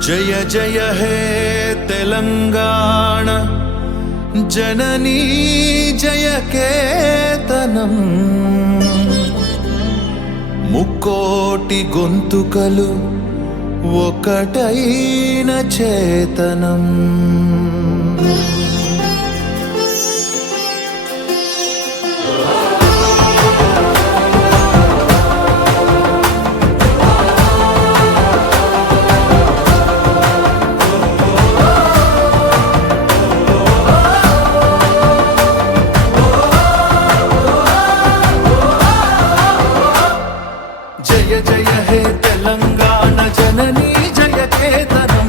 जय जय हे तेलंगाण जननी जय केतनम मुक्कोटि गोंतुकलु ఒకటైన చేతనం జయ జయ హే తెలంగాణ జననీ జయ కేతనం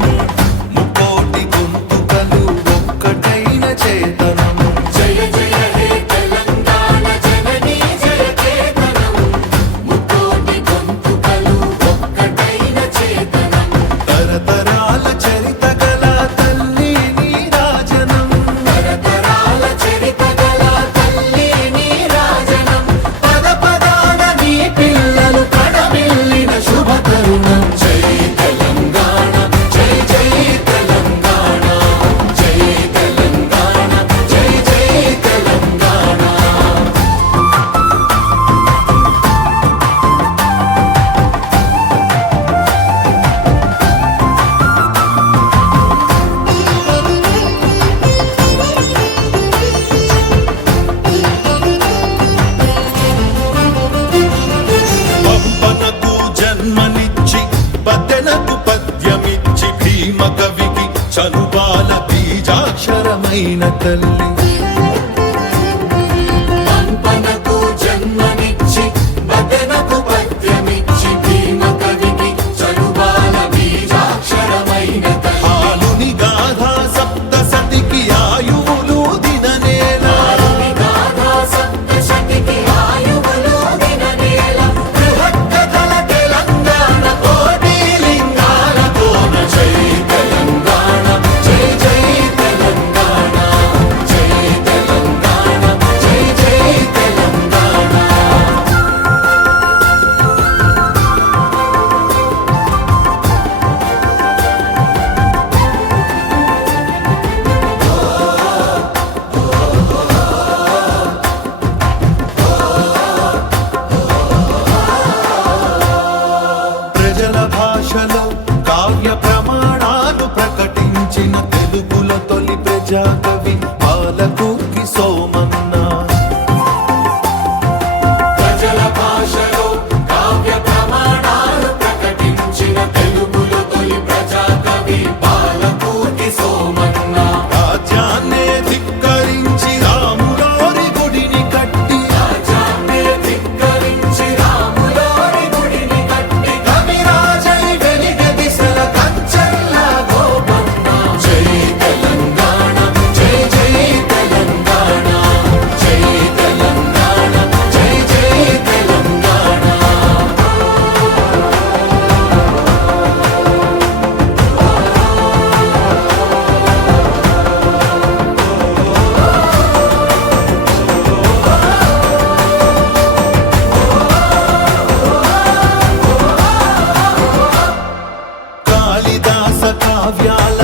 ముకోటి గొంతుకలు ఒక్కటైన చేతనం జయ జయ హే తెలంగాణ జననీ జయ కేతనం ముకోటి గొంతుకలు ఒక్కటైన చేతనం తరతరాల చరిత గల తల్లి నీరాజనం తరతరాల చరిత గల తల్లి నీరాజనం పద పదాన నీ పిల్లలు కడమిల్లిన శుభ తరుణం జై తెలంగాణ జై జై తెలంగాణ జై తెలంగాణ జై జై తెలంగాణ పంపనకు జన్మనిచ్చి పద్దెనకు పద్యమిచ్చి భీమ కవికి చనుబాల బీజాక్షరమైన తల్లి పంపనకు జన్మనిచ్చి బదనకు పద్యమిచ్చి భీమ కవికి చనుబాల బీజాక్షరమైన తల్లి ఆలుని గాథా సప్తసతికి ఆయువులు దిననేలా గాథా సప్తశతికి ఆయువులు దిననేల బృహత్కథల తెలంగాణ కోటి లింగాల కోన జై తెలంగాణ జై జై తెలంగాణ జై తెలంగాణ జై జై తెలంగాణ ప్రజల భాషలో కావ్య ప్రమాణాలు ప్రకటించిన తెలుగుల తొలి ప్రజాకవి పాలకుర్తి సోమన్న ప్రజల భాషలో కావ్య ప్రమాణాలు ప్రకటించిన తెలుగులో తొలి ప్రజాకవి బాలకూటి సోమన్న రాజ్యాన్నే ధిక్కరించి రాములోరి గుడిని కట్టి రాజ్యాన్నే ధిక్కరించి రాములోరి గుడిని కట్టి కవిరాజై వెలిగ దిశల కంచెల్ల గోపన్న జై తెలంగాణ జై జై తెలంగాణ జై తెలంగాణ జై జై తెలంగాణ కాళిదాస కావ్యాల